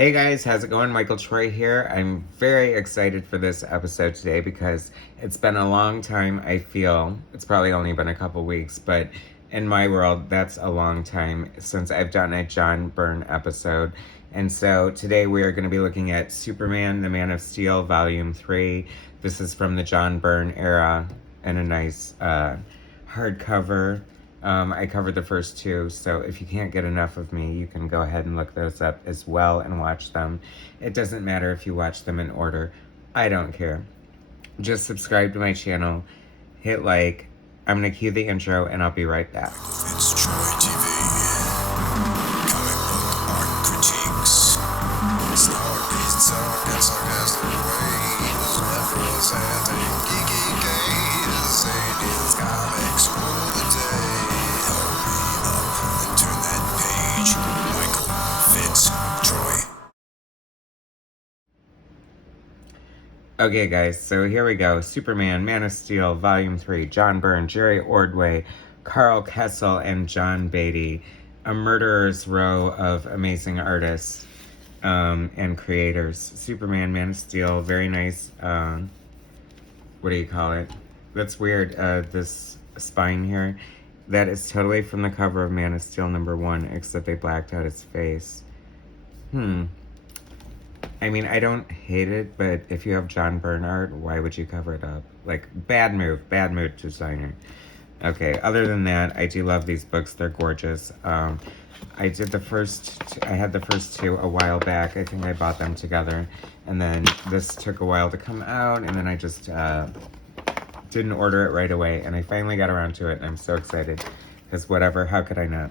Hey guys, how's it going? Michael Troy here. I'm very excited for this episode today because it's been a long time, I feel. It's probably only been a couple weeks, but in my world, that's a long time since I've done a John Byrne episode. And so today we are going to be looking at Superman, the Man of Steel, Volume 3. This is from the John Byrne era and a nice hardcover. I covered the first two, so if you can't get enough of me, you can go ahead and look those up as well and watch them. It doesn't matter if you watch them in order. I don't care. Just subscribe to my channel, hit like. I'm going to cue the intro, and I'll be right back. FitzTroytv. Comic book art critiques. Snark, pizza, and sarcastic ways. Levels and geeky gaze. Aliens, comics, rule the day. Hurry up and turn that page. MichaelFitzTroy. Okay, guys, so here we go. Superman, Man of Steel, Volume 3, John Byrne, Jerry Ordway, Carl Kessel, and John Beatty. A murderer's row of amazing artists and creators. Superman, Man of Steel, very nice, what do you call it? That's weird, this spine here. That is totally from the cover of Man of Steel #1, except they blacked out his face. I mean, I don't hate it, but if you have John Byrne art, why would you cover it up? Like, bad move, designer. Okay, other than that, I do love these books. They're gorgeous. I had the first two a while back. I think I bought them together. And then this took a while to come out, and then I just didn't order it right away. And I finally got around to it, and I'm so excited. Because whatever, how could I not?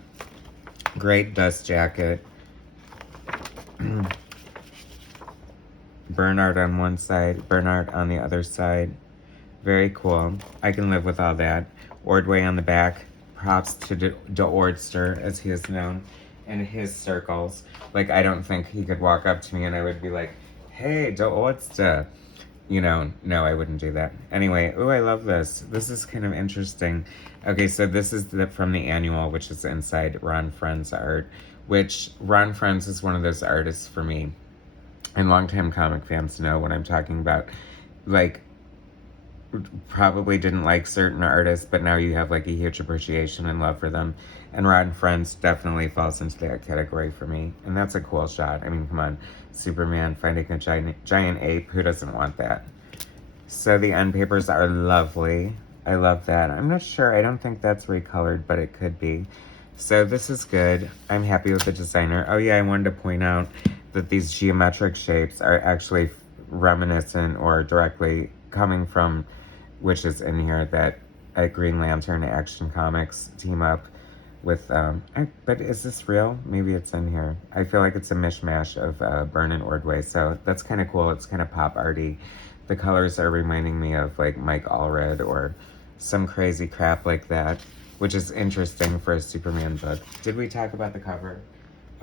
Great dust jacket. Byrne art on one side, Byrne art on the other side. Very cool. I can live with all that. Ordway on the back. Props to De Ordster, as he is known, in his circles. Like, I don't think he could walk up to me and I would be like, hey, De Ordster. You know, no, I wouldn't do that. Anyway, ooh, I love this. This is kind of interesting. Okay, so this is from the annual, which is inside Ron FRENZ art, which Ron FRENZ is one of those artists for me. And longtime comic fans know what I'm talking about. Like, probably didn't like certain artists, but now you have like a huge appreciation and love for them. And Ron FRENZ definitely falls into that category for me. And that's a cool shot. I mean, come on. Superman finding a giant ape. Who doesn't want that? So the end papers are lovely. I love that. I'm not sure. I don't think that's recolored, but it could be. So this is good. I'm happy with the designer. Oh yeah, I wanted to point out that these geometric shapes are actually reminiscent or directly coming from, which is in here, that Green Lantern Action Comics team up with, but is this real? Maybe it's in here. I feel like it's a mishmash of Byrne and Ordway, so that's kind of cool. It's kind of pop arty. The colors are reminding me of like Mike Allred or some crazy crap like that, which is interesting for a Superman book. Did we talk about the cover?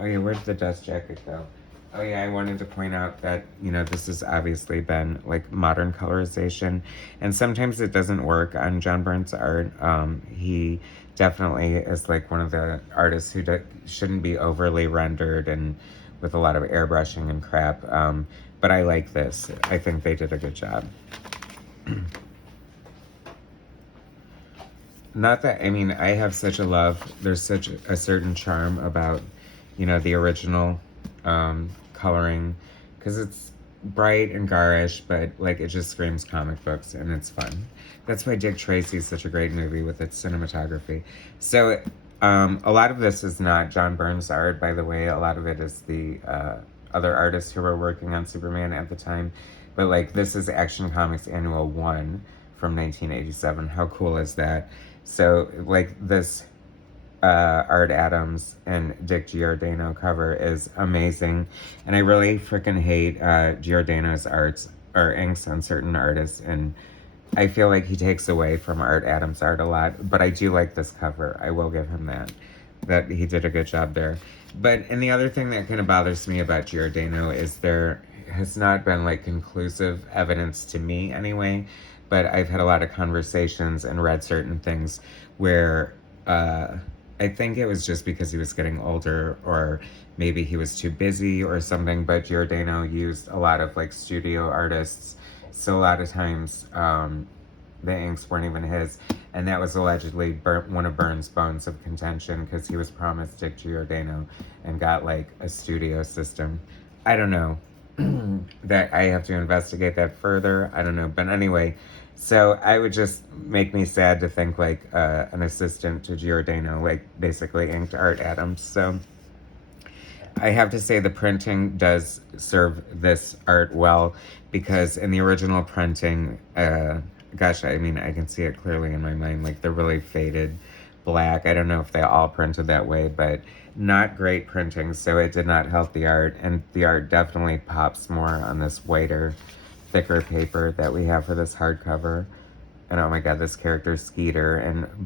Oh yeah, where'd the dust jacket go? Oh yeah, I wanted to point out that, you know, this has obviously been like modern colorization, and sometimes it doesn't work on John Byrne's art. He definitely is like one of the artists who shouldn't be overly rendered and with a lot of airbrushing and crap. But I like this. I think they did a good job. Not that, I mean, I have such a love. There's such a certain charm about, you know, the original coloring, because it's bright and garish, but like it just screams comic books and it's fun. That's why Dick Tracy is such a great movie with its cinematography. So a lot of this is not John Byrne's art, by the way. A lot of it is the other artists who were working on Superman at the time. But like, this is Action Comics Annual 1 from 1987. How cool is that? So like, this Art Adams and Dick Giordano cover is amazing, and I really freaking hate Giordano's arts or inks on certain artists, and I feel like he takes away from Art Adams' art a lot, but I do like this cover. I will give him that he did a good job there. And the other thing that kind of bothers me about Giordano is there has not been like conclusive evidence to me anyway, but I've had a lot of conversations and read certain things where I think it was just because he was getting older, or maybe he was too busy or something, but Giordano used a lot of like studio artists. So a lot of times, the inks weren't even his. And that was allegedly one of Byrne's bones of contention, because he was promised Dick Giordano and got like a studio system. I don't know. That I have to investigate that further. I don't know. But anyway, so I would just make me sad to think like an assistant to Giordano, like basically inked Art Adams. So I have to say the printing does serve this art well, because in the original printing, gosh, I mean, I can see it clearly in my mind, like the really faded black. I don't know if they all printed that way, but not great printing, so it did not help the art, and the art definitely pops more on this whiter, thicker paper that we have for this hardcover. And oh my god, this character Skeeter,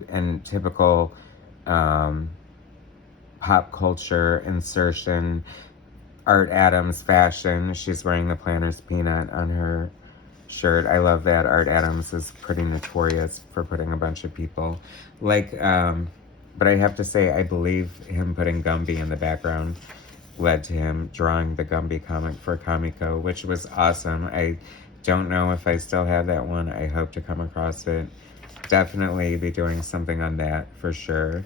and typical pop culture insertion, Art Adams fashion. She's wearing the Planner's Peanut on her shirt. I love that. Art Adams is pretty notorious for putting a bunch of people. Like, but I have to say, I believe him putting Gumby in the background led to him drawing the Gumby comic for Comico, which was awesome. I don't know if I still have that one. I hope to come across it. Definitely be doing something on that for sure.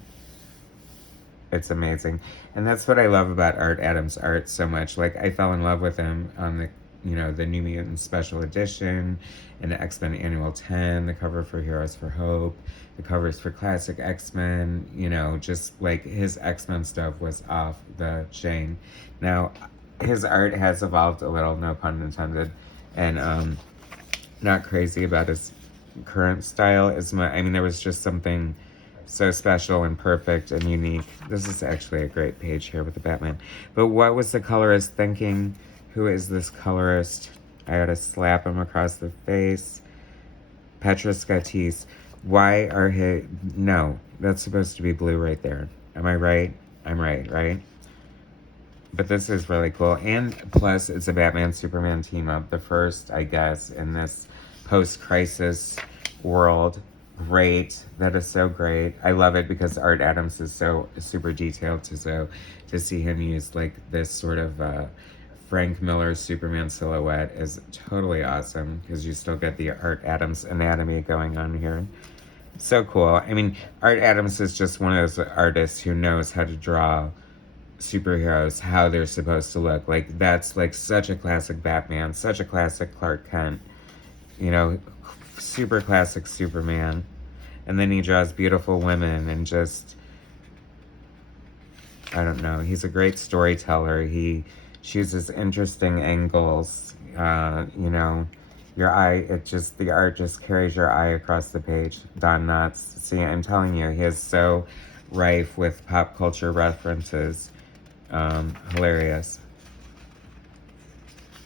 It's amazing. And that's what I love about Art Adams' art so much. Like, I fell in love with him on the, the New Mutants Special Edition and the X-Men Annual 10, the cover for Heroes for Hope, the covers for Classic X-Men, just like his X-Men stuff was off the chain. Now, his art has evolved a little, no pun intended, and not crazy about his current style as much. I mean, there was just something so special and perfect and unique. This is actually a great page here with the Batman. But what was the colorist thinking? Who is this colorist? I gotta slap him across the face. Petra Scottis. Why are he... No, that's supposed to be blue right there. Am I right? I'm right? But this is really cool. And plus, it's a Batman-Superman team-up. The first, I guess, in this post-crisis world. Great. That is so great. I love it because Art Adams is so super detailed. So to see him use like this sort of Frank Miller Superman silhouette is totally awesome, because you still get the Art Adams anatomy going on here. So cool. I mean, Art Adams is just one of those artists who knows how to draw superheroes how they're supposed to look. Like, that's like such a classic Batman, such a classic Clark Kent, super classic Superman. And then he draws beautiful women and just, I don't know, he's a great storyteller. He chooses interesting angles. Your eye, the art just carries your eye across the page. Don Knotts. See, I'm telling you, he is so rife with pop culture references. Hilarious.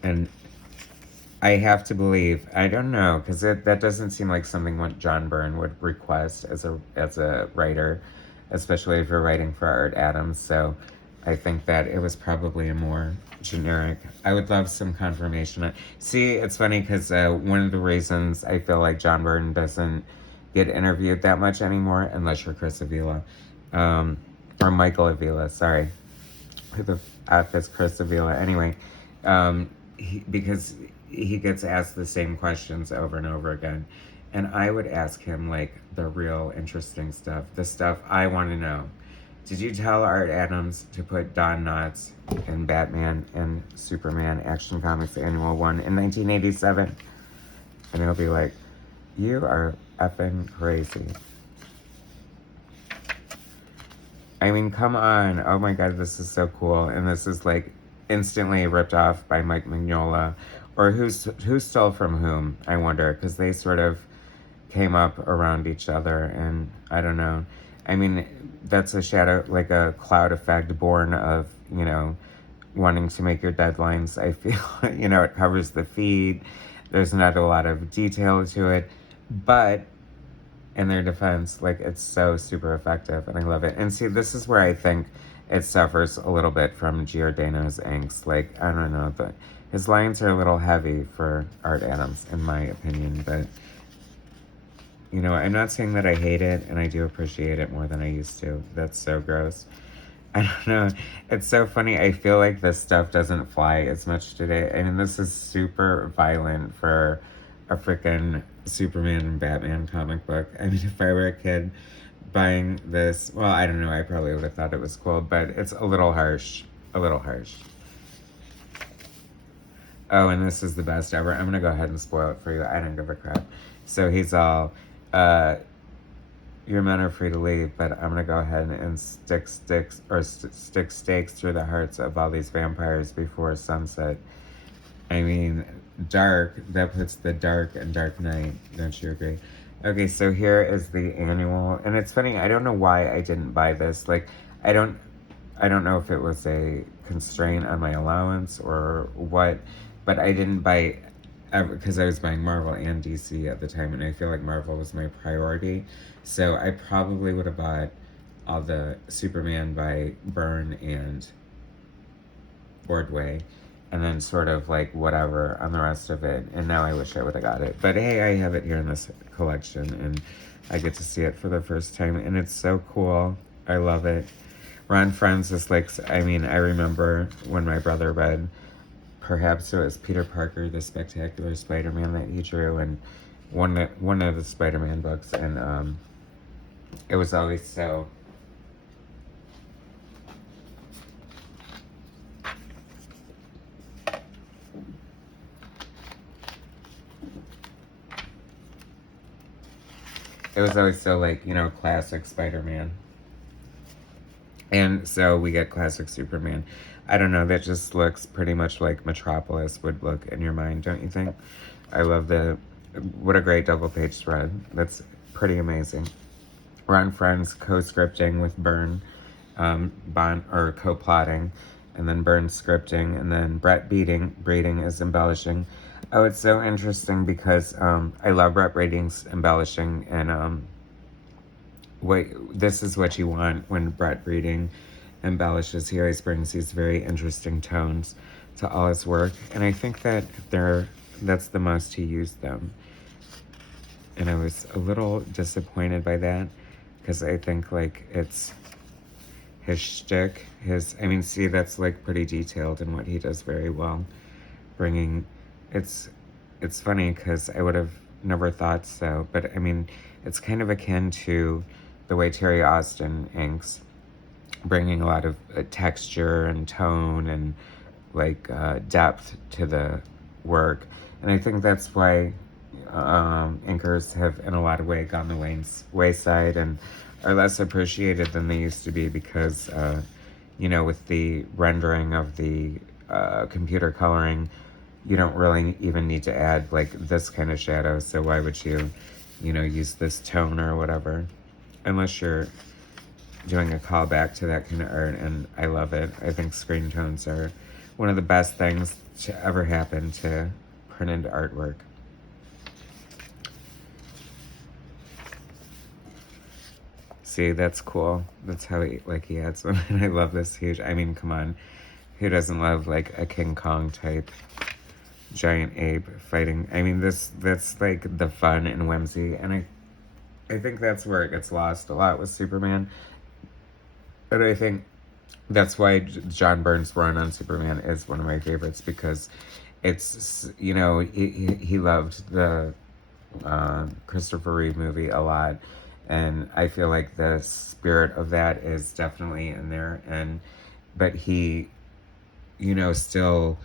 And I have to believe, I don't know, because that doesn't seem like something what John Byrne would request as a writer, especially if you're writing for Art Adams. So I think that it was probably a more generic. I would love some confirmation. See, it's funny because one of the reasons I feel like John Byrne doesn't get interviewed that much anymore, unless you're Chris Avila, or Michael Avila, sorry. Who the F is Chris Avila? Anyway, because he gets asked the same questions over and over again. And I would ask him, like, the real interesting stuff. The stuff I want to know. Did you tell Art Adams to put Don Knotts in Batman and Superman Action Comics Annual 1 in 1987? And he'll be like, you are effing crazy. I mean, come on. Oh my god, this is so cool. And this is, like, instantly ripped off by Mike Mignola. Or who stole from whom, I wonder, because they sort of came up around each other, and I don't know. I mean, that's a shadow, like a cloud effect born of, wanting to make your deadlines. I feel, it covers the feed. There's not a lot of detail to it, but in their defense, like, it's so super effective, and I love it. And see, this is where I think it suffers a little bit from Giordano's inks. Like, I don't know, his lines are a little heavy for Art Adams, in my opinion, but, I'm not saying that I hate it, and I do appreciate it more than I used to. That's so gross. I don't know. It's so funny. I feel like this stuff doesn't fly as much today. I mean, this is super violent for a freaking Superman and Batman comic book. I mean, if I were a kid buying this, well, I don't know. I probably would have thought it was cool, but it's a little harsh. A little harsh. Oh, and this is the best ever. I'm gonna go ahead and spoil it for you. I don't give a crap. So he's all, uh, your men are free to leave, but I'm gonna go ahead and stick stakes through the hearts of all these vampires before sunset. I mean, dark, that puts the dark and Dark Knight. Don't you agree? Okay, so here is the annual, and it's funny, I don't know why I didn't buy this. Like, I don't know if it was a constraint on my allowance or what, but I didn't buy because I was buying Marvel and DC at the time, and I feel like Marvel was my priority. So I probably would have bought all the Superman by Byrne and Ordway, and then sort of like whatever on the rest of it. And now I wish I would have got it. But hey, I have it here in this collection, and I get to see it for the first time, and it's so cool. I love it. Ron Friends is like, I mean, I remember when my brother read, perhaps it was Peter Parker, the Spectacular Spider-Man that he drew, and one of the Spider-Man books, and it was always so. It was always so, like, you know, classic Spider-Man. And so we get classic Superman. I don't know, that just looks pretty much like Metropolis would look in your mind, don't you think? I love what a great double page spread. That's pretty amazing. Ron Friends co-scripting with Byrne, or co-plotting, and then Byrne scripting, and then Brett Breeding is embellishing. Oh, it's so interesting because I love Brett Breeding's embellishing, and this is what you want when Brett Breeding embellishes. He always brings these very interesting tones to all his work, and I think that that's the most he used them. And I was a little disappointed by that because I think like it's his shtick. I mean, see, that's like pretty detailed in what he does very well. It's funny because I would have never thought so, but I mean, it's kind of akin to the way Terry Austin inks, bringing a lot of texture and tone and like depth to the work. And I think that's why inkers have in a lot of ways gone the wayside and are less appreciated than they used to be because you know, with the rendering of the computer coloring, you don't really even need to add like this kind of shadow, so why would you know, use this tone or whatever, unless you're doing a callback to that kind of art. And I love it. I think screen tones are one of the best things to ever happen to printed artwork. See, that's cool. That's how he adds them. And I love this huge, I mean, come on, who doesn't love like a King Kong type giant ape fighting? I mean, that's like the fun and whimsy, and I think that's where it gets lost a lot with Superman. And I think that's why John Byrne's run on Superman is one of my favorites, because it's, you know, he loved the Christopher Reeve movie a lot, and I feel like the spirit of that is definitely in there, but he, you know, still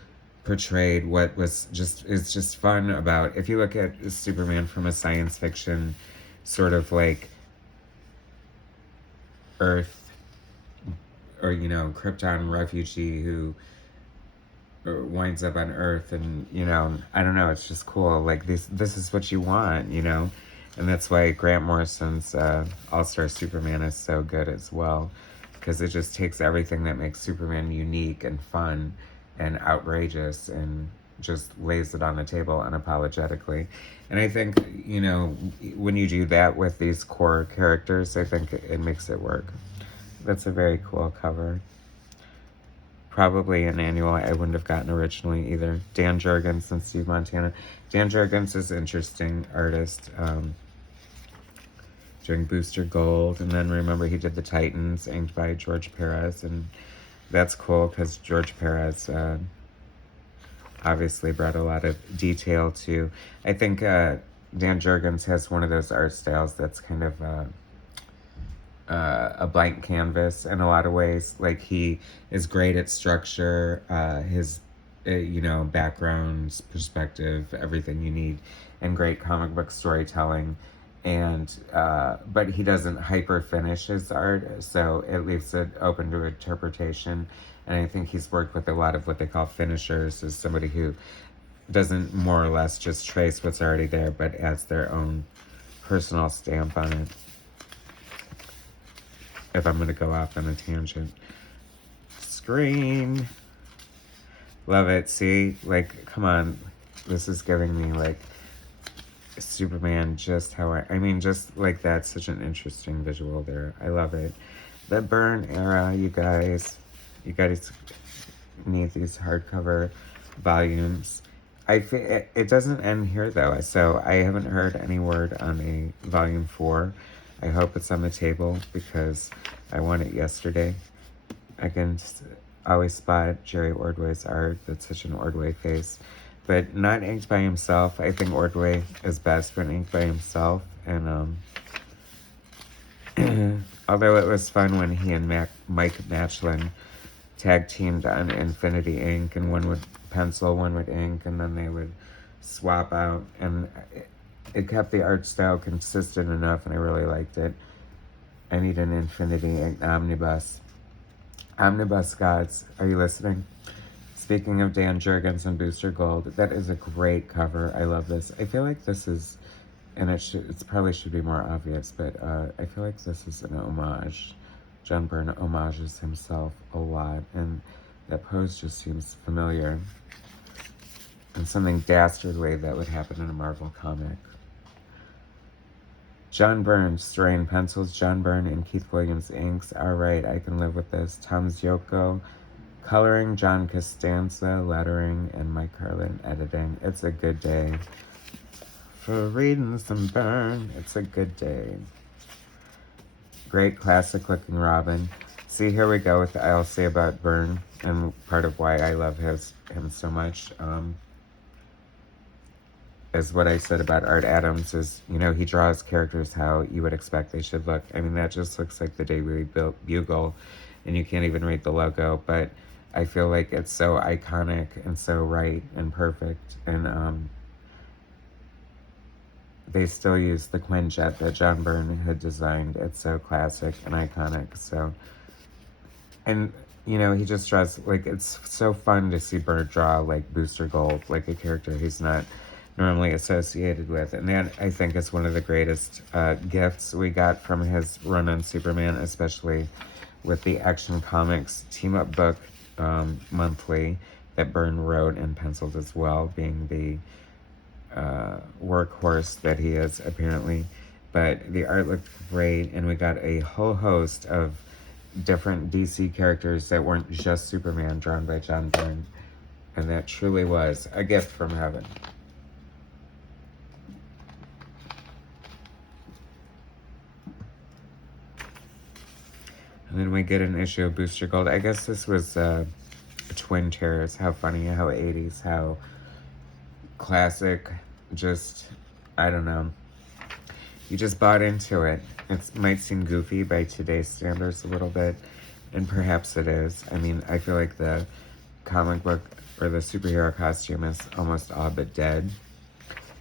portrayed what is just fun about, if you look at Superman from a science fiction sort of like Earth, or, you know, Krypton refugee who winds up on Earth, and, you know, I don't know, it's just cool. Like, this is what you want, you know? And that's why Grant Morrison's All-Star Superman is so good as well, because it just takes everything that makes Superman unique and fun and outrageous and just lays it on the table unapologetically. And I think, you know, when you do that with these core characters, I think it makes it work. That's a very cool cover. Probably an annual I wouldn't have gotten originally either. Dan Jurgens and Steve Montana. Dan Jurgens is an interesting artist. doing Booster Gold, and then remember he did the Titans, inked by George Perez, and that's cool because George Perez obviously brought a lot of detail to. I think Dan Jurgens has one of those art styles that's kind of a blank canvas in a lot of ways. Like, he is great at structure, his backgrounds, perspective, everything you need, and great comic book storytelling. And but he doesn't hyper finish his art, so it leaves it open to interpretation. And I think he's worked with a lot of what they call finishers, as somebody who doesn't more or less just trace what's already there, but adds their own personal stamp on it. If I'm going to go off on a tangent. Scream. Love it. See? Like, come on. This is giving me, like, Superman just how I mean, just like that. Such an interesting visual there. I love it. The Byrne era, you guys. You guys need these hardcover volumes. It doesn't end here, though, so I haven't heard any word on a volume 4. I hope it's on the table because I want it yesterday. I can always spot Jerry Ordway's art. That's such an Ordway face. But not inked by himself. I think Ordway is best when inked by himself. And although it was fun when he and Mike Matchlin tag teamed on Infinity Ink, and one would pencil, one would ink, and then they would swap out, and it kept the art style consistent enough, and I really liked it. I need an Infinity Ink omnibus. Omnibus gods, are you listening? Speaking of Dan Jurgens and Booster Gold, that is a great cover. I love this. I feel like this is, and it probably should be more obvious, but I feel like this is an homage. John Byrne homages himself a lot, and that pose just seems familiar. And something dastardly that would happen in a Marvel comic. John Byrne, Strain pencils, John Byrne and Keith Williams inks. All right, I can live with this. Tom Ziocco, coloring, John Costanza, lettering, and Mike Carlin editing. It's a good day for reading some Byrne. It's a good day. Great classic looking Robin. See, here we go with the I'll Say About Byrne, and part of why I love him so much. Is what I said about Art Adams is, he draws characters how you would expect they should look. I mean, that just looks like the Daily Bugle, and you can't even read the logo, but I feel like it's so iconic and so right and perfect. And they still use the Quinjet that John Byrne had designed. It's so classic and iconic. So, and he just draws, like, it's so fun to see Byrne draw like Booster Gold, like a character he's not normally associated with. And that, I think, is one of the greatest gifts we got from his run on Superman, especially with the Action Comics team-up book monthly that Byrne wrote and penciled as well, being the workhorse that he is, apparently. But the art looked great, and we got a whole host of different DC characters that weren't just Superman, drawn by John Byrne. And that truly was a gift from heaven. And then we get an issue of Booster Gold. I guess this was Twin Terrors. How funny, how 80s, how classic. Just, I don't know. You just bought into it. It might seem goofy by today's standards a little bit, and perhaps it is. I mean, I feel like the comic book or the superhero costume is almost all but dead.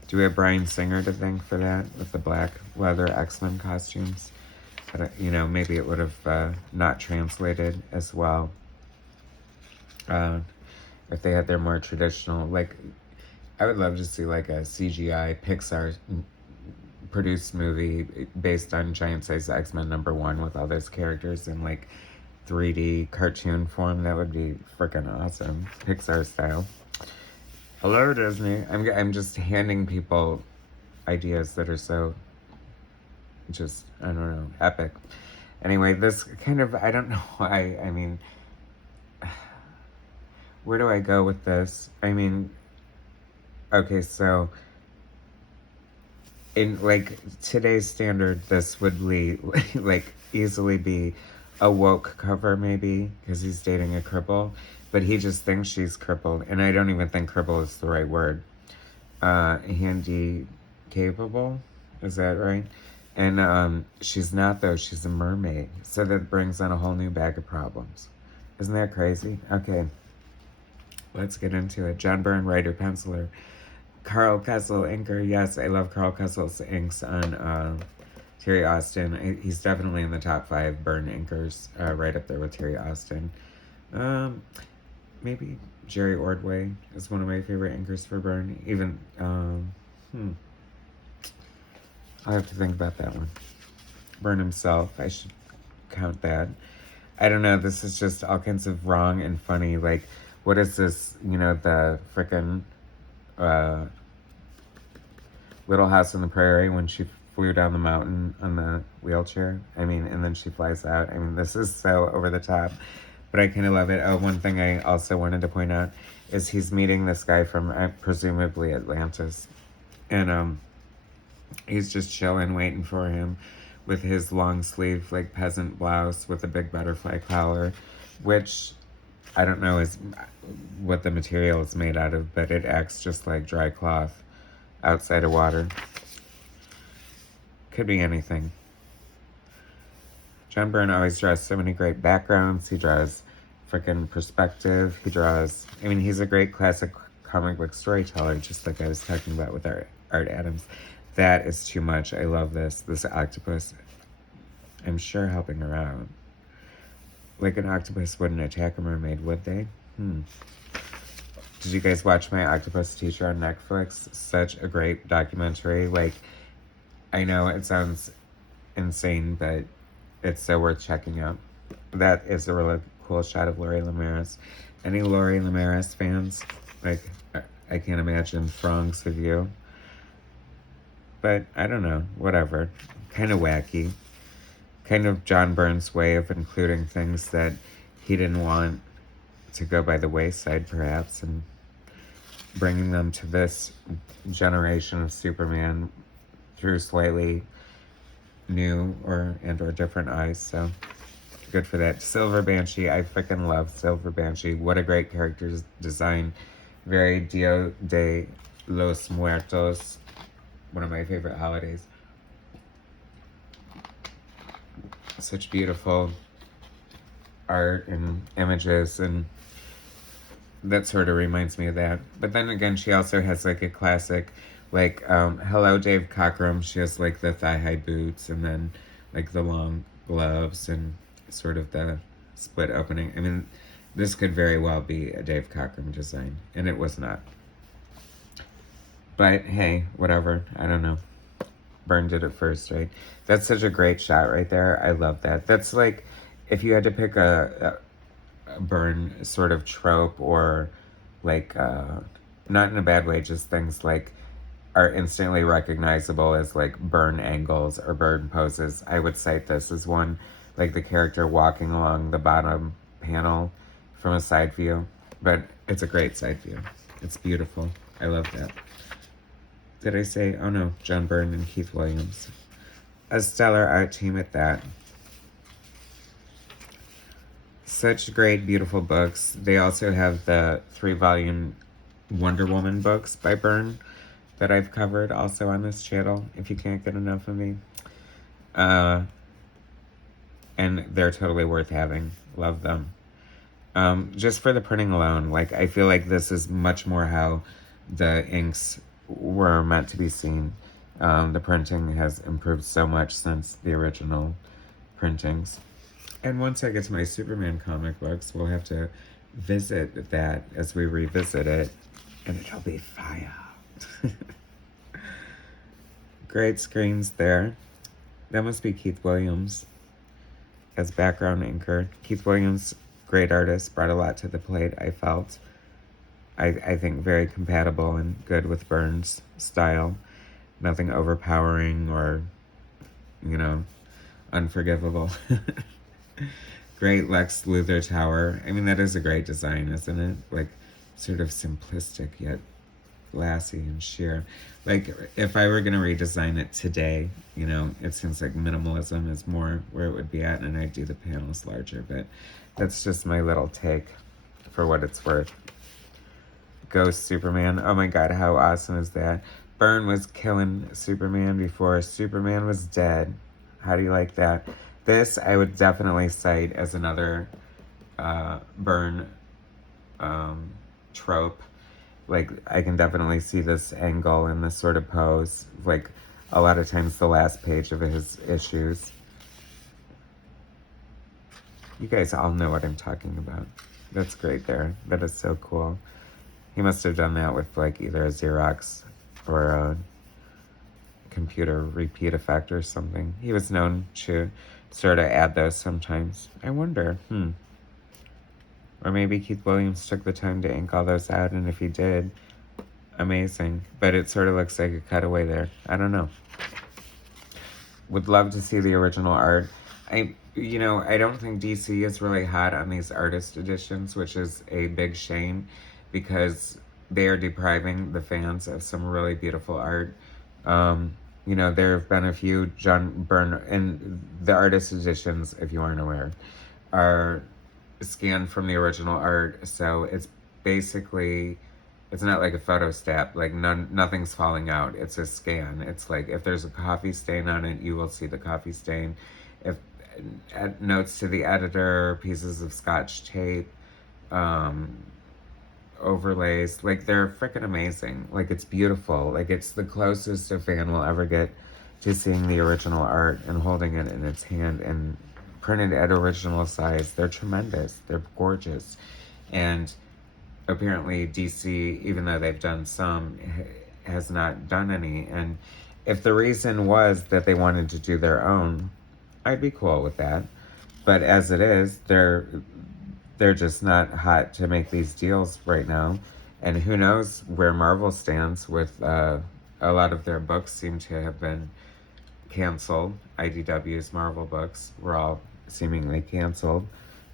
Do we have Bryan Singer to thank for that with the black leather X-Men costumes? But, maybe it would have not translated as well if they had their more traditional, like, I would love to see like a CGI Pixar produced movie based on Giant Size X-Men #1 with all those characters in like 3D cartoon form. That would be freaking awesome, Pixar style. Hello, Disney. I'm just handing people ideas that are so just, I don't know, epic. Anyway, this kind of, I don't know why, I mean, where do I go with this? I mean, okay, so in like today's standard, this would like easily be a woke cover, maybe because he's dating a cripple, but he just thinks she's crippled, and I don't even think cripple is the right word. Handy capable, is that right? And she's not, though. She's a mermaid, so that brings on a whole new bag of problems. Isn't that crazy? Okay, let's get into it. John Byrne, writer, penciler. Carl Kessel, inker. Yes, I love Carl Kessel's inks on Terry Austin. He's definitely in the top 5 Byrne inkers, right up there with Terry Austin. Maybe Jerry Ordway is one of my favorite inkers for Byrne. Even, I'll have to think about that one. Byrne himself, I should count that. I don't know, this is just all kinds of wrong and funny. Like, what is this, the frickin' Little House on the Prairie when she flew down the mountain on the wheelchair. I mean, and then she flies out. I mean, this is so over the top, but I kind of love it. Oh, one thing I also wanted to point out is he's meeting this guy from presumably Atlantis, and he's just chilling, waiting for him with his long sleeve, like, peasant blouse with a big butterfly collar, which I don't know is what the material is made out of, but it acts just like dry cloth outside of water. Could be anything. John Byrne always draws so many great backgrounds. He draws freaking perspective. He draws, I mean, he's a great classic comic book storyteller, just like I was talking about with Art Adams. That is too much. I love this. This octopus, I'm sure helping her out. Like, an octopus wouldn't attack a mermaid, would they? Did you guys watch My Octopus Teacher on Netflix? Such a great documentary. Like, I know it sounds insane, but it's so worth checking out. That is a really cool shot of Lori Lemaris. Any Lori Lemaris fans? Like, I can't imagine throngs of you. But I don't know, whatever. Kind of wacky. Kind of John Byrne's way of including things that he didn't want to go by the wayside, perhaps, and bringing them to this generation of Superman through slightly new or different eyes. So good for that. Silver Banshee, I freaking love Silver Banshee. What a great character design. Very Dia de los Muertos, one of my favorite holidays. Such beautiful art and images, and that sort of reminds me of that. But then again, she also has like a classic, like, Hello Dave Cockrum. She has like the thigh-high boots, and then like the long gloves, and sort of the split opening. I mean, this could very well be a Dave Cockrum design, and it was not. But hey, whatever. I don't know. Byrne did it first, right? That's such a great shot right there. I love that. That's like, if you had to pick a Byrne sort of trope, or like, not in a bad way, just things like are instantly recognizable as like Byrne angles or Byrne poses, I would cite this as one. Like the character walking along the bottom panel from a side view. But it's a great side view. It's beautiful. I love that. Did I say, oh no, John Byrne and Keith Williams. A stellar art team at that. Such great, beautiful books. They also have the 3-volume Wonder Woman books by Byrne that I've covered also on this channel, if you can't get enough of me. And they're totally worth having. Love them. Just for the printing alone, like, I feel like this is much more how the inks were meant to be seen. The printing has improved so much since the original printings. And once I get to my Superman comic books, we'll have to visit that as we revisit it, and it'll be fire. Great screens there. That must be Keith Williams as background inker. Keith Williams, great artist, brought a lot to the plate, I felt. I think very compatible and good with Byrne's style. Nothing overpowering or, unforgivable. Great Lex Luthor tower. I mean, that is a great design, isn't it? Like, sort of simplistic, yet glassy and sheer. Like, if I were going to redesign it today, you know, it seems like minimalism is more where it would be at, and I'd do the panels larger, but that's just my little take for what it's worth. Ghost Superman. Oh my god, how awesome is that? Byrne was killing Superman before Superman was dead. How do you like that? This I would definitely cite as another Byrne trope. Like, I can definitely see this angle and this sort of pose. Like, a lot of times the last page of his issues. You guys all know what I'm talking about. That's great there. That is so cool. He must have done that with, like, either a Xerox or a computer repeat effect or something. He was known to sort of add those sometimes. I wonder, Or maybe Keith Williams took the time to ink all those out, and if he did, amazing. But it sort of looks like a cutaway there. I don't know. Would love to see the original art. I don't think DC is really hot on these artist editions, which is a big shame because they are depriving the fans of some really beautiful art. There have been a few John Byrne, and the artist editions, if you aren't aware, are scanned from the original art, so it's basically, it's not like a photostat, like nothing's falling out, it's a scan. It's like if there's a coffee stain on it, you will see the coffee stain. If notes to the editor, pieces of scotch tape, overlays, like they're freaking amazing. Like, it's beautiful. Like, it's the closest a fan will ever get to seeing the original art and holding it in its hand and printed at original size. They're tremendous. They're gorgeous. And apparently DC, even though they've done some, has not done any. And if the reason was that they wanted to do their own, I'd be cool with that. But as it is, they're just not hot to make these deals right now. And who knows where Marvel stands with a lot of their books seem to have been canceled. IDW's Marvel books were all seemingly canceled.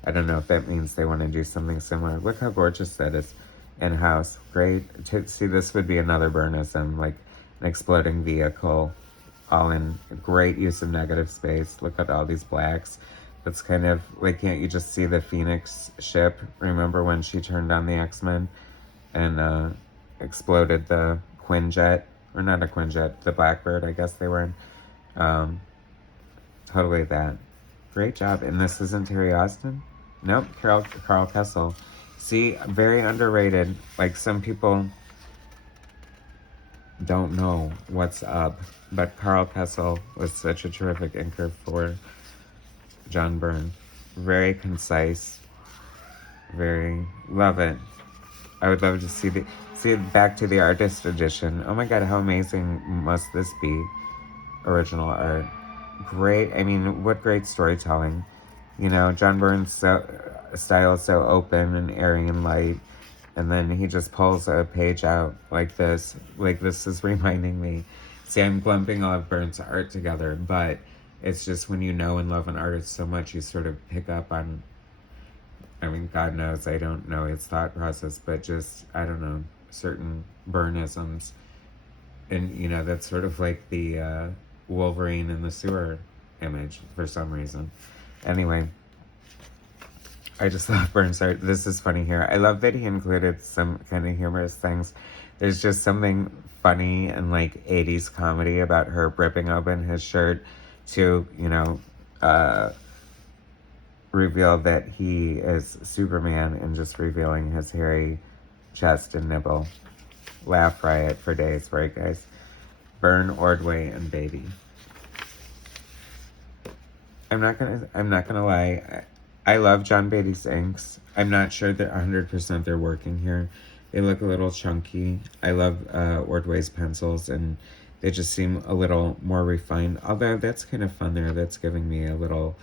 I don't know if that means they want to do something similar. Look how gorgeous that is in-house. Great. To see, this would be another Byrne'ism, like an exploding vehicle, all in great use of negative space. Look at all these blacks. That's kind of like, can't you just see the Phoenix ship? Remember when she turned on the X-Men and exploded the Quinjet? Or not a Quinjet, the Blackbird, I guess they were in. Totally that. Great job. And this isn't Terry Austin? Nope, Carl Kessel. See, very underrated. Like, some people don't know what's up, but Carl Kessel was such a terrific inker for John Byrne. Very concise. Very, love it. I would love to see it back to the artist edition. Oh my god, how amazing must this be? Original art. Great. I mean, what great storytelling. You know, John Byrne's style is so open and airy and light, and then he just pulls a page out like this. Like, this is reminding me. See, I'm lumping all of Byrne's art together, but it's just when you know and love an artist so much, you sort of pick up on, I mean, God knows I don't know his thought process, but just, I don't know, certain Byrne'isms. And, you know, that's sort of like the Wolverine in the sewer image for some reason. Anyway, I just love Byrne's art. This is funny here. I love that he included some kind of humorous things. There's just something funny and like 80s comedy about her ripping open his shirt to, you know, reveal that he is Superman and just revealing his hairy chest and nipple. Laugh riot for days, right, guys? Byrne, Ordway, and Beatty. I'm not gonna lie. I love John Beatty's inks. I'm not sure that 100% they're working here. They look a little chunky. I love Ordway's pencils, and they just seem a little more refined. Although that's kind of fun there. That's giving me a little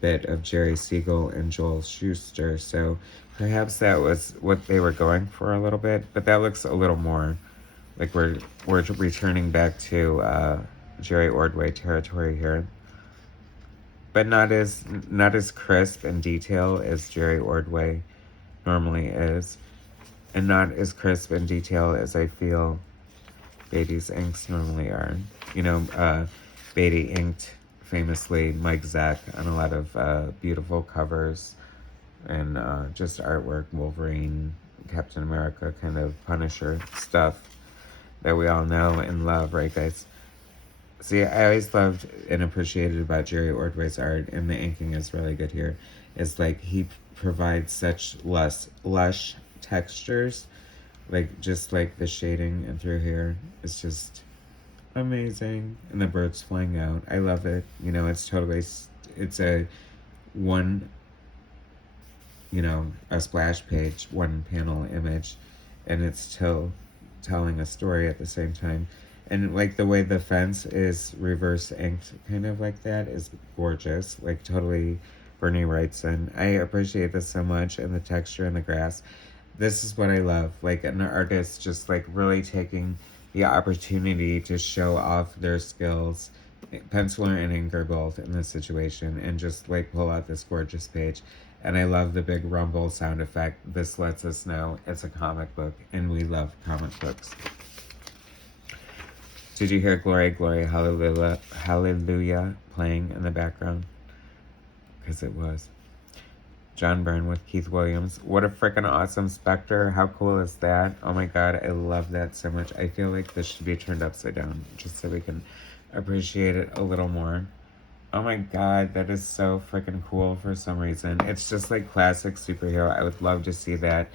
bit of Jerry Siegel and Joel Shuster. So perhaps that was what they were going for a little bit. But that looks a little more like we're returning back to Jerry Ordway territory here. But not as crisp and detailed as Jerry Ordway normally is. and not as crisp and detailed as I feel Beatty's inks normally are. You know, Beatty inked famously Mike Zeck on a lot of beautiful covers and just artwork, Wolverine, Captain America, kind of Punisher stuff that we all know and love, right, guys? See, I always loved and appreciated about Jerry Ordway's art, and the inking is really good here. It's like he provides such lush textures, like just like the shading and through here. It's just amazing. And the birds flying out. I love it. You know, it's totally, it's a one, you know, a splash page, one panel image, and it's still telling a story at the same time. And like the way the fence is reverse inked, kind of like that, is gorgeous. Like totally Byrne writes in. I appreciate this so much, and the texture and the grass. This is what I love. Like an artist just like really taking the opportunity to show off their skills, penciler and inker both in this situation, and just like pull out this gorgeous page. And I love the big rumble sound effect. This lets us know it's a comic book, and we love comic books. Did you hear Glory, Glory, Hallelujah, Hallelujah playing in the background? Because it was. John Byrne with Keith Williams. What a freaking awesome Spectre. How cool is that? Oh my god, I love that so much. I feel like this should be turned upside down just so we can appreciate it a little more. Oh my god, that is so freaking cool for some reason. It's just like classic superhero. I would love to see that.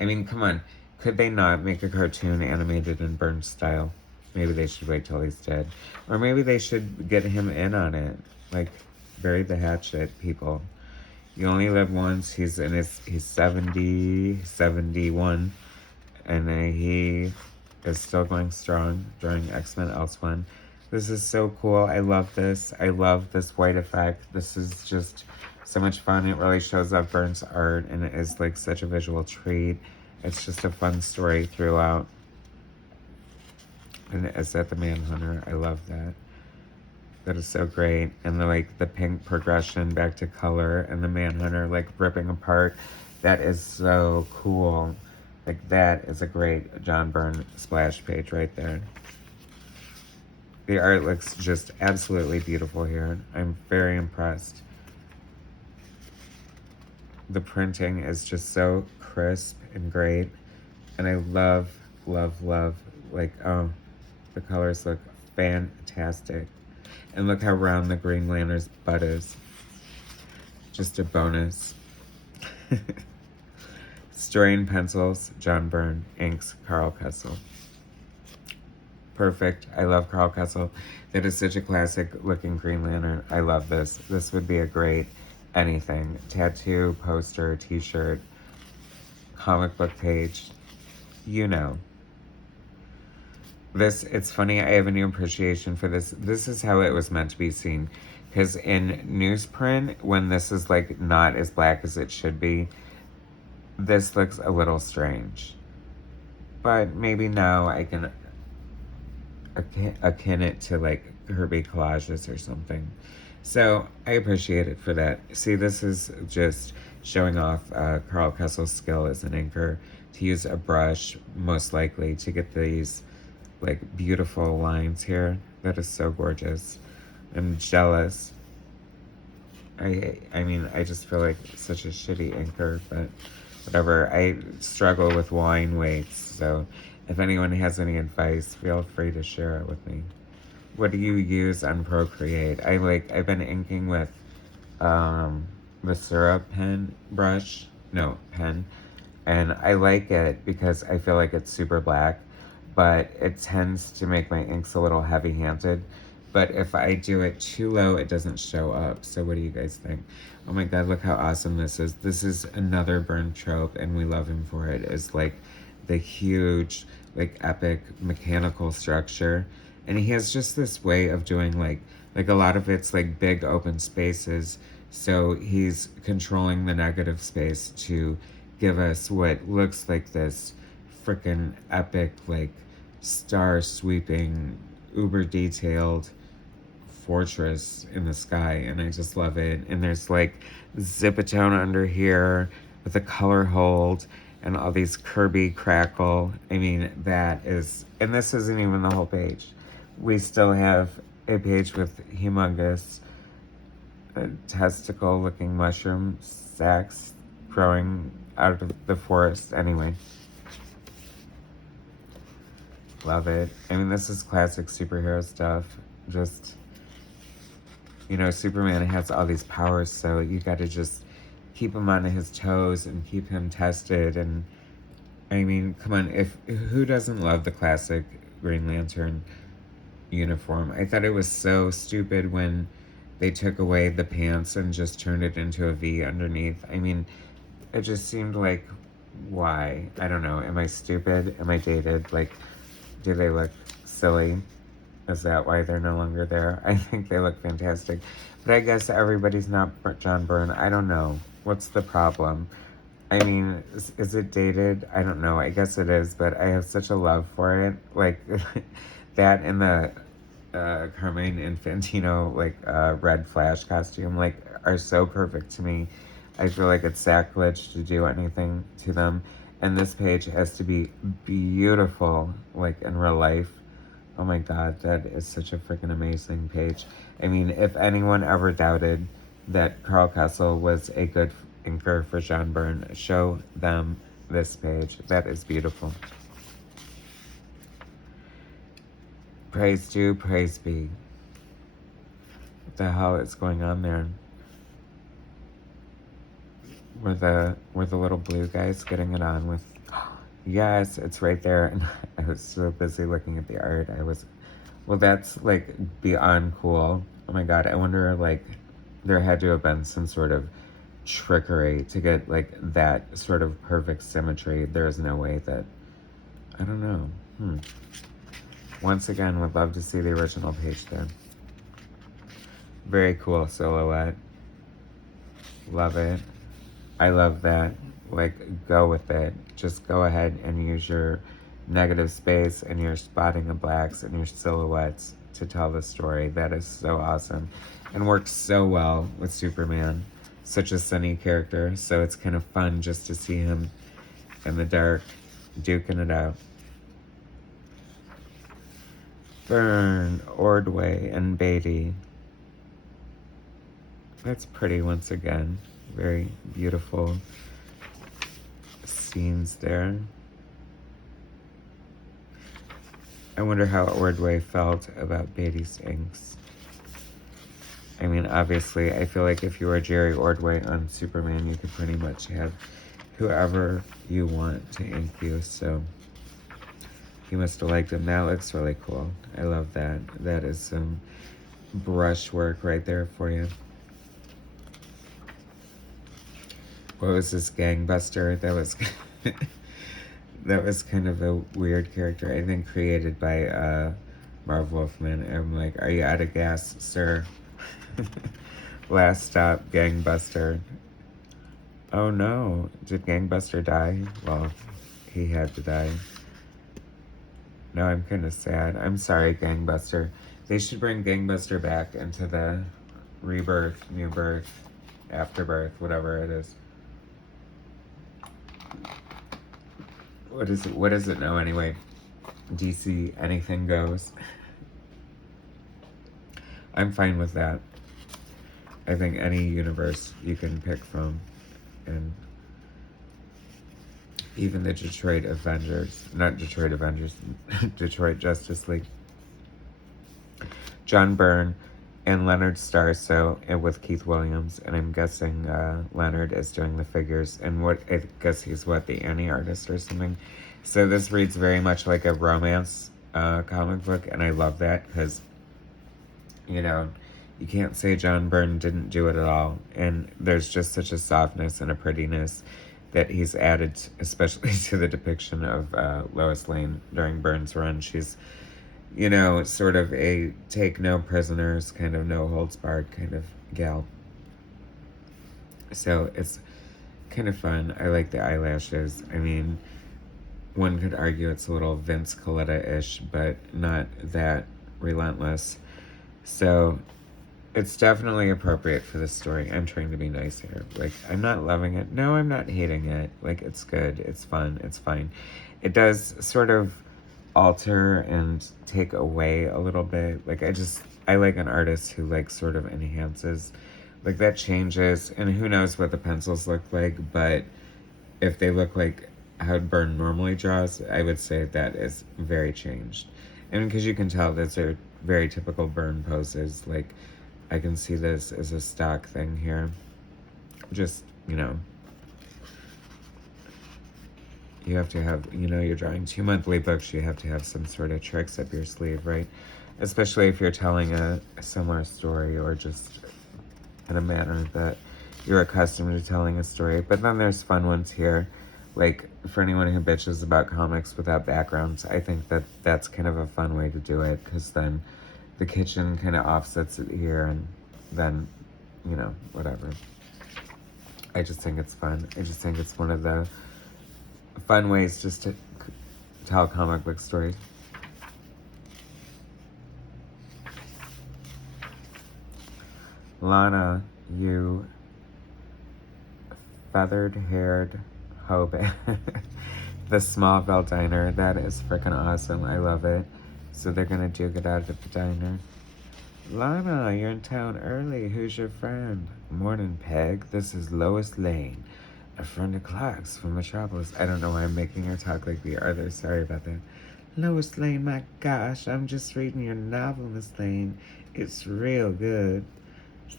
I mean, come on. Could they not make a cartoon animated in Byrne style? Maybe they should wait till he's dead. Or maybe they should get him in on it. Like, bury the hatchet, people. You only live once. He's 70, 71. And he is still going strong during X-Men Elsewhere. This is so cool. I love this. I love this white effect. This is just so much fun. It really shows off Byrne's art, and it is like such a visual treat. It's just a fun story throughout. And is that the Manhunter? I love that. That is so great. And the pink progression back to color, and the Manhunter like ripping apart. That is so cool. Like that is a great John Byrne splash page right there. The art looks just absolutely beautiful here. I'm very impressed. The printing is just so crisp and great. And I love, love, love, like, oh, the colors look fantastic. And look how round the Green Lantern's butt is. Just a bonus. Story and pencils, John Byrne. Inks, Carl Kessel. Perfect. I love Carl Kessel. That is such a classic looking Green Lantern. I love this. This would be a great anything. Tattoo, poster, t-shirt, comic book page. You know. This, it's funny, I have a new appreciation for this. This is how it was meant to be seen. Because in newsprint, when this is like not as black as it should be, this looks a little strange. But maybe now I can akin it to like Herbie collages or something. So I appreciate it for that. See, this is just showing off Carl Kessel's skill as an inker to use a brush, most likely, to get these like beautiful lines here. That is so gorgeous. I'm jealous. I mean, I just feel like such a shitty inker, but whatever. I struggle with line weights, so if anyone has any advice, feel free to share it with me. What do you use on Procreate? I've been inking with the syrup pen, and I like it because I feel like it's super black, but it tends to make my inks a little heavy-handed. But if I do it too low, it doesn't show up. So what do you guys think? Oh my god, look how awesome this is. This is another Byrne trope, and we love him for it. It's like the huge, like epic mechanical structure. And he has just this way of doing like a lot of it's like big open spaces. So he's controlling the negative space to give us what looks like this freaking epic, like star sweeping, uber detailed fortress in the sky, and I just love it. And there's like zipatone under here with a color hold, and all these Kirby crackle. I mean, that is, and this isn't even the whole page. We still have a page with humongous testicle-looking mushroom sacks growing out of the forest. Anyway. Love it. I mean, this is classic superhero stuff. Just, you know, Superman has all these powers, so you got to just keep him on his toes and keep him tested. And I mean, come on, who doesn't love the classic Green Lantern uniform? I thought it was so stupid when they took away the pants and just turned it into a V underneath. I mean, it just seemed like, why? I don't know. Am I stupid? Am I dated? Like, do they look silly? Is that why they're no longer there? I think they look fantastic. But I guess everybody's not John Byrne. I don't know. What's the problem? I mean, is it dated? I don't know. I guess it is, but I have such a love for it. Like, that and the Carmine Infantino, like, red Flash costume, like, are so perfect to me. I feel like it's sacrilege to do anything to them. And this page has to be beautiful, like in real life. Oh my God, that is such a freaking amazing page. I mean, if anyone ever doubted that Carl Kessel was a good inker for John Byrne, show them this page. That is beautiful. Praise due, praise be. What the hell is going on there? Were the little blue guys getting it on with? Yes, it's right there. And I was so busy looking at the art. Well, that's like beyond cool. Oh my God, I wonder, like, there had to have been some sort of trickery to get like that sort of perfect symmetry. There is no way that, I don't know. Once again, would love to see the original page there. Very cool silhouette. Love it. I love that. Like, go with it. Just go ahead and use your negative space and your spotting of blacks and your silhouettes to tell the story. That is so awesome and works so well with Superman. Such a sunny character, so it's kind of fun just to see him in the dark duking it out. Byrne, Ordway, and Beatty. That's pretty once again. Very beautiful scenes there. I wonder how Ordway felt about Beatty's inks. I mean, obviously, I feel like if you were Jerry Ordway on Superman, you could pretty much have whoever you want to ink you, so you must have liked him. That looks really cool. I love that. That is some brush work right there for you. What was this gangbuster? That was that was kind of a weird character. I think created by Marv Wolfman. I'm like, are you out of gas, sir? Last stop, gangbuster. Oh no, did Gangbuster die? Well, he had to die. No, I'm kind of sad. I'm sorry, Gangbuster. They should bring Gangbuster back into the rebirth, new birth, afterbirth, whatever it is. What does it know anyway? DC, anything goes. I'm fine with that. I think any universe you can pick from, and even the Detroit Avengers, not Detroit Avengers, Detroit Justice League. John Byrne and Leonard Starr, and with Keith Williams, and I'm guessing Leonard is doing the figures, and I guess he's the anti-artist or something. So this reads very much like a romance comic book, and I love that, because, you know, you can't say John Byrne didn't do it at all, and there's just such a softness and a prettiness that he's added, especially to the depiction of Lois Lane during Byrne's run. She's, you know, sort of a take no prisoners, kind of no holds barred kind of gal. So it's kind of fun. I like the eyelashes. I mean, one could argue it's a little Vince Coletta-ish, but not that relentless. So It's definitely appropriate for this story. I'm trying to be nice here. Like, I'm not loving it. No, I'm not hating it. Like, it's good. It's fun. It's fine. It does sort of alter and take away a little bit. Like, I like an artist who, like, sort of enhances. Like, that changes. And who knows what the pencils look like. But if they look like how Byrne normally draws, I would say that is very changed. And because you can tell those are very typical Byrne poses. Like, I can see this as a stock thing here. Just, you know, you have to have, you know, you're drawing 2 monthly books, you have to have some sort of tricks up your sleeve, right? Especially if you're telling a similar story or just in a manner that you're accustomed to telling a story. But then there's fun ones here. Like, for anyone who bitches about comics without backgrounds, I think that that's kind of a fun way to do it, because then the kitchen kind of offsets it here, and then, you know, whatever. I just think it's fun. I just think it's one of the fun ways just to tell comic book stories. Lana, you feathered-haired hobbit. The Smallville diner. That is freaking awesome. I love it. So they're gonna duke it out at the diner. Lana, you're in town early. Who's your friend? Morning, Peg. This is Lois Lane, a friend of Clark's from Metropolis. I don't know why I'm making her talk like the other. Sorry about that. Lois Lane, my gosh, I'm just reading your novel, Miss Lane. It's real good.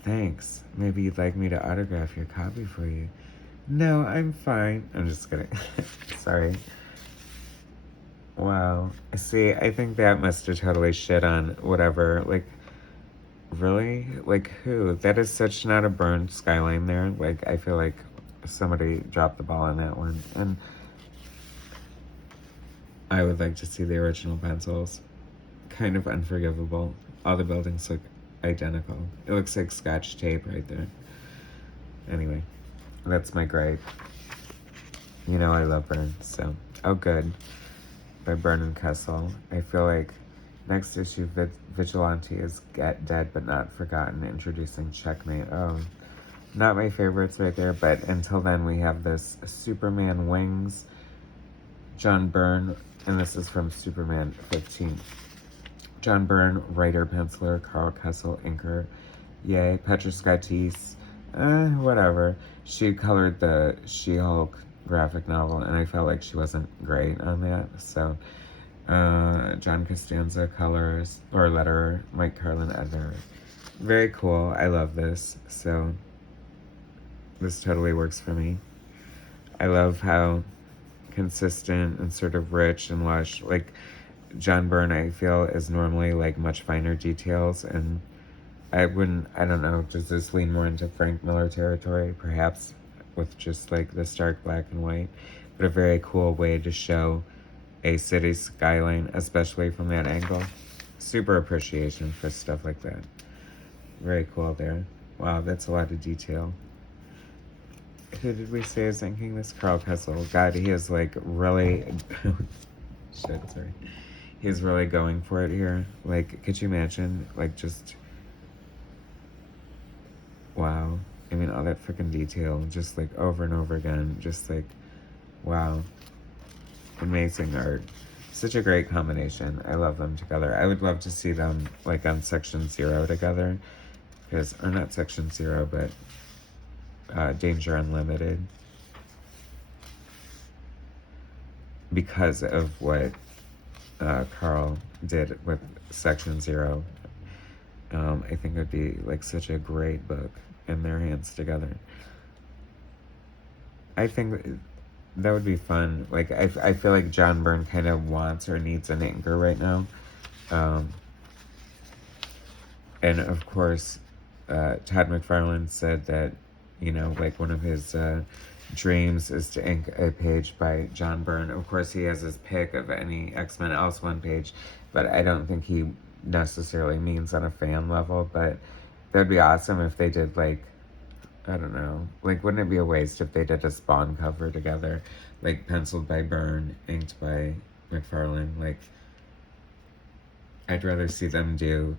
Thanks. Maybe you'd like me to autograph your copy for you. No, I'm fine. I'm just kidding. Sorry. Wow. See, I think that must have totally shit on whatever. Like, really? Like, who? That is such not a Byrne skyline there. Like, I feel like somebody dropped the ball on that one. And I would like to see the original pencils. Kind of unforgivable. All the buildings look identical. It looks like Scotch tape right there. Anyway, that's my gripe. You know I love Byrne, so. Oh, good. By Byrne and Kessel. I feel like next issue, Vigilante is Dead But Not Forgotten, introducing Checkmate. Oh, not my favorites right there, but until then we have this Superman Wings, John Byrne, and this is from Superman 15. John Byrne, writer, penciler, Carl Kessel, inker. Yay. Petra Scottis, whatever. She colored the She-Hulk graphic novel, and I felt like she wasn't great on that, so John Costanza colors, or letterer, Mike Carlin editor. Very cool. I love this, so this totally works for me. I love how consistent and sort of rich and lush, like John Byrne, I feel, is normally like much finer details, and I don't know, does this lean more into Frank Miller territory, perhaps, with just like the stark black and white, but a very cool way to show a city skyline, especially from that angle. Super appreciation for stuff like that. Very cool there. Wow, that's a lot of detail. Who did we say is inking this? Carl Kessel. God, he is like really shit, sorry. He's really going for it here. Like, could you imagine, like, just, wow. I mean, all that freaking detail, just like over and over again, just like, wow. Amazing art. Such a great combination. I love them together. I would love to see them like on Section 0 together, because, or not Section 0, but Danger Unlimited, because of what Carl did with Section 0. I think it would be like such a great book in their hands together. I think that would be fun. Like, I feel like John Byrne kind of wants or needs an inker right now. And of course, Todd McFarlane said that, you know, like one of his dreams is to ink a page by John Byrne. Of course, he has his pick of any X-Men else one page, but I don't think he necessarily means on a fan level. But that'd be awesome if they did, like, I don't know, like, wouldn't it be a waste if they did a Spawn cover together, like penciled by Byrne, inked by McFarlane? Like, I'd rather see them do.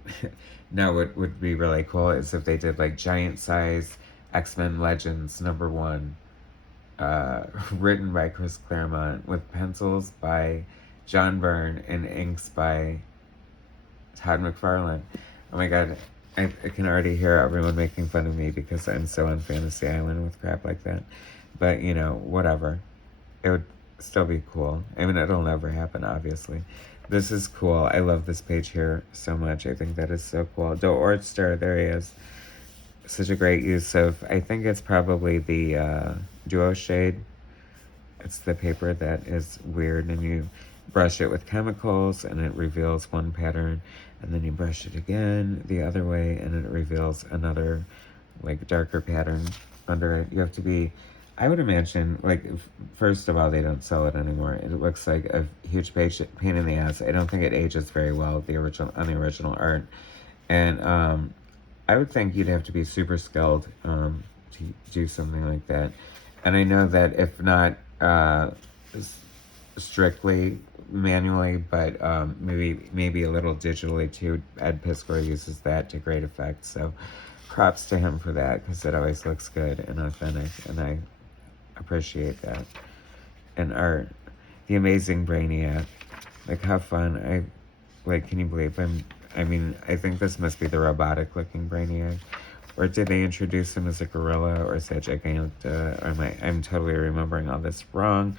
Now, what would be really cool is if they did like giant size X-Men Legends #1, written by Chris Claremont with pencils by John Byrne and inks by Todd McFarlane. Oh my god, I can already hear everyone making fun of me because I'm so on Fantasy Island with crap like that. But, you know, whatever. It would still be cool. I mean, it'll never happen, obviously. This is cool. I love this page here so much. I think that is so cool. The Ordster, there he is. Such a great use of, I think it's probably the duo shade. It's the paper that is weird, and you brush it with chemicals and it reveals one pattern, and then you brush it again the other way and it reveals another like darker pattern under it. You have to be, I would imagine, like, first of all, they don't sell it anymore. It looks like a huge pain in the ass. I don't think it ages very well on the original art. And I would think you'd have to be super skilled to do something like that. And I know that if not strictly manually, but maybe a little digitally too, Ed Piskor uses that to great effect. So props to him for that, because it always looks good and authentic, and I appreciate that. And art, the amazing Brainiac, like how fun. Can you believe I think this must be the robotic looking Brainiac, or did they introduce him as a gorilla, or is that Giganta, or I'm totally remembering all this wrong,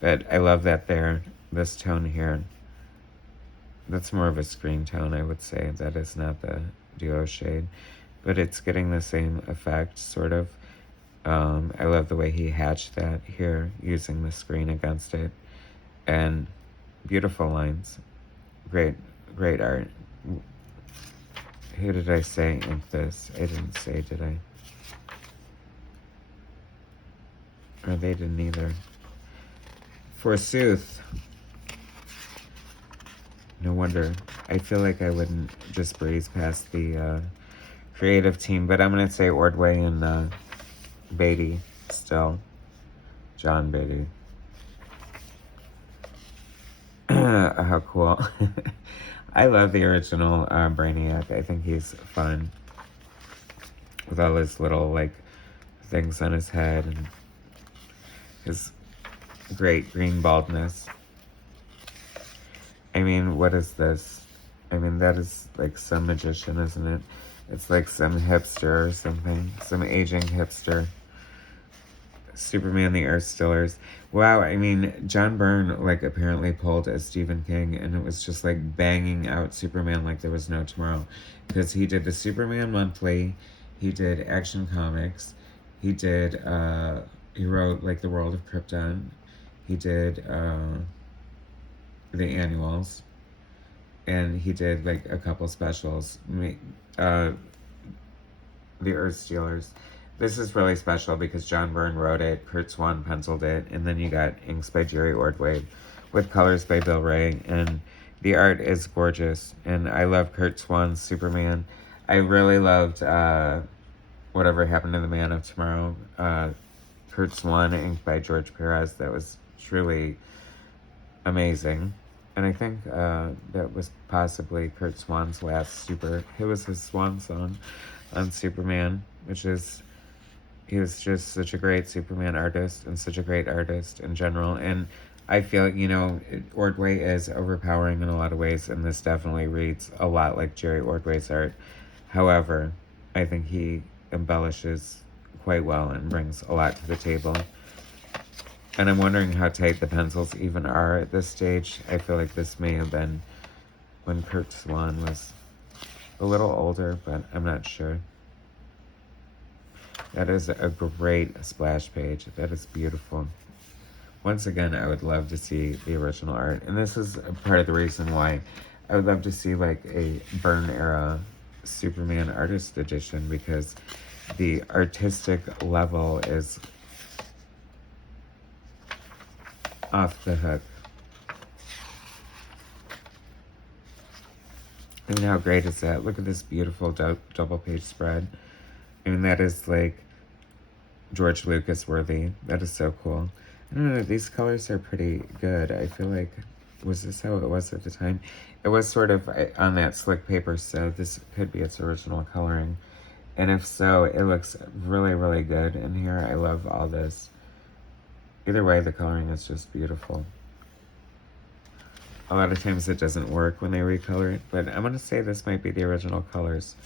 but I love that this tone here, that's more of a screen tone, I would say. That is not the duo shade, but it's getting the same effect, sort of. I love the way he hatched that here, using the screen against it, and beautiful lines. Great art. Who did I say inked this? I didn't say, did I? Or they didn't either. Forsooth. No wonder. I feel like I wouldn't just breeze past the creative team, but I'm going to say Ordway and Beatty still. John Beatty. How cool. I love the original Brainiac. I think he's fun. With all his little, like, things on his head and his great green baldness. I mean, what is this? I mean, that is like some magician, isn't it? It's like some hipster or something. Some aging hipster. Superman the Earth Stillers. Wow, I mean, John Byrne, like, apparently pulled as Stephen King, and it was just, like, banging out Superman like there was no tomorrow. Because he did the Superman Monthly, he did Action Comics, he wrote, like, The World of Krypton, he did the annuals, and he did, like, a couple specials. The Earth Stealers. This is really special because John Byrne wrote it, Curt Swan penciled it, and then you got inks by Jerry Ordway with colors by Bill Ray, and the art is gorgeous. And I love Curt Swan's Superman. I really loved Whatever Happened to the Man of Tomorrow. Curt Swan, inked by George Perez. That was truly amazing. And I think that was possibly Curt Swan's last it was his swan song on Superman, he was just such a great Superman artist and such a great artist in general. And I feel, Ordway is overpowering in a lot of ways, and this definitely reads a lot like Jerry Ordway's art. However, I think he embellishes quite well and brings a lot to the table. And I'm wondering how tight the pencils even are at this stage. I feel like this may have been when Curt Swan was a little older, but I'm not sure. That is a great splash page. That is beautiful. Once again, I would love to see the original art. And this is part of the reason why I would love to see like a Byrne era Superman artist edition, because the artistic level is off the hook. I mean, how great is that? Look at this beautiful double page spread. I mean, that is like George Lucas worthy. That is so cool. I don't know, these colors are pretty good. I feel like Was this how it was at the time? It was sort of on that slick paper, so this could be its original coloring. And if so, it looks really, really good in here. I love all this. Either way, the coloring is just beautiful. A lot of times it doesn't work when they recolor it, but I'm going to say this might be the original colors.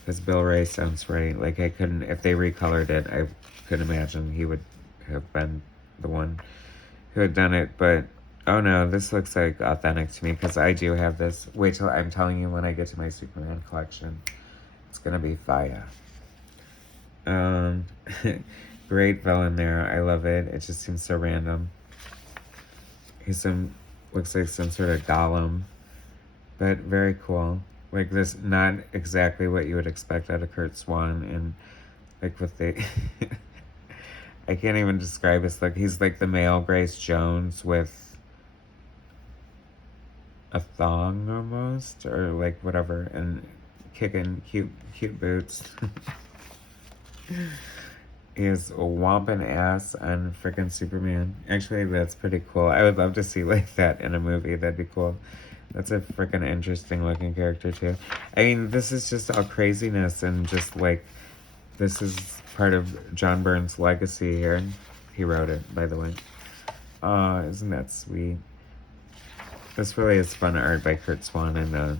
Because Bill Ray sounds right. Like, I couldn't, if they recolored it, I could imagine he would have been the one who had done it. But, oh no, this looks like authentic to me, because I do have this. Wait till I'm telling you when I get to my Superman collection. It's going to be fire. Great villain there. I love it. It just seems so random. He's looks like some sort of golem. But very cool. Like this, not exactly what you would expect out of Curt Swan. And like what they... I can't even describe his look. He's like the male Grace Jones with a thong almost. Or like whatever. And kicking cute boots. He is whomping ass on freaking Superman. Actually, that's pretty cool. I would love to see like that in a movie. That'd be cool. That's a freaking interesting looking character too. I mean, this is just all craziness and just like, this is part of John Byrne's legacy here. He wrote it, by the way. Isn't that sweet? This really is fun art by Curt Swan and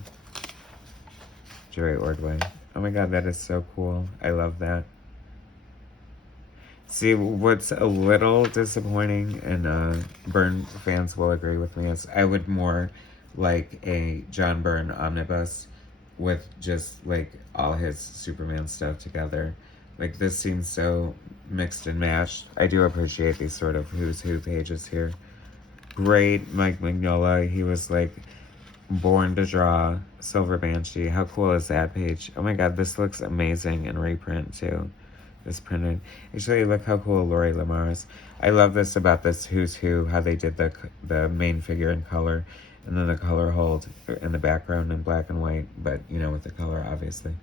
Jerry Ordway. Oh my god, that is so cool. I love that. See, what's a little disappointing, and Byrne fans will agree with me, is I would more like a John Byrne omnibus with just like all his Superman stuff together. Like, this seems so mixed and matched. I do appreciate these sort of who's who pages here. Great Mike Mignola. He was like born to draw Silver Banshee. How cool is that page? Oh my god, this looks amazing in reprint too. This printed. Actually, look how cool Lori Lamar is. I love this about this who's who, how they did the main figure in color, and then the color hold in the background in black and white, but you know, with the color obviously.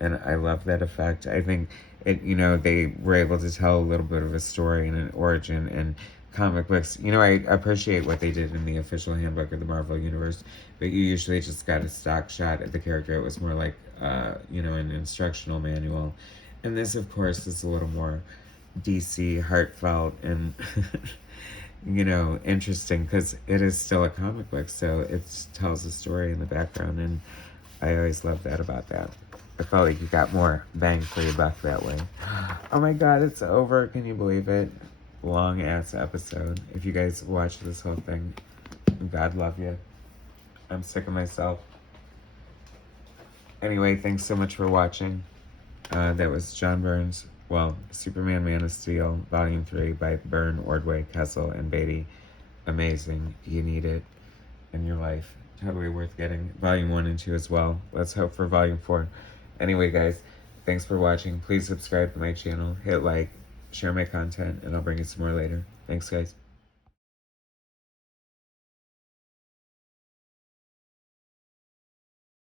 And I love that effect. I think it, you know, they were able to tell a little bit of a story and an origin and comic books. You know, I appreciate what they did in the official handbook of the Marvel Universe, but you usually just got a stock shot at the character. It was more like, you know, an instructional manual. And this, of course, is a little more DC, heartfelt, and, you know, interesting, because it is still a comic book, so it tells a story in the background, and I always love that about that. I felt like you got more bang for your buck that way. Oh my god, it's over. Can you believe it? Long-ass episode. If you guys watch this whole thing, God love you. I'm sick of myself. Anyway, thanks so much for watching. That was John Byrne's, well, Superman Man of Steel, Volume 3 by Byrne, Ordway, Kessel, and Beatty. Amazing. You need it in your life. Totally worth getting. Volume 1 and 2 as well. Let's hope for Volume 4. Anyway, guys, thanks for watching. Please subscribe to my channel, hit like, share my content, and I'll bring you some more later. Thanks, guys.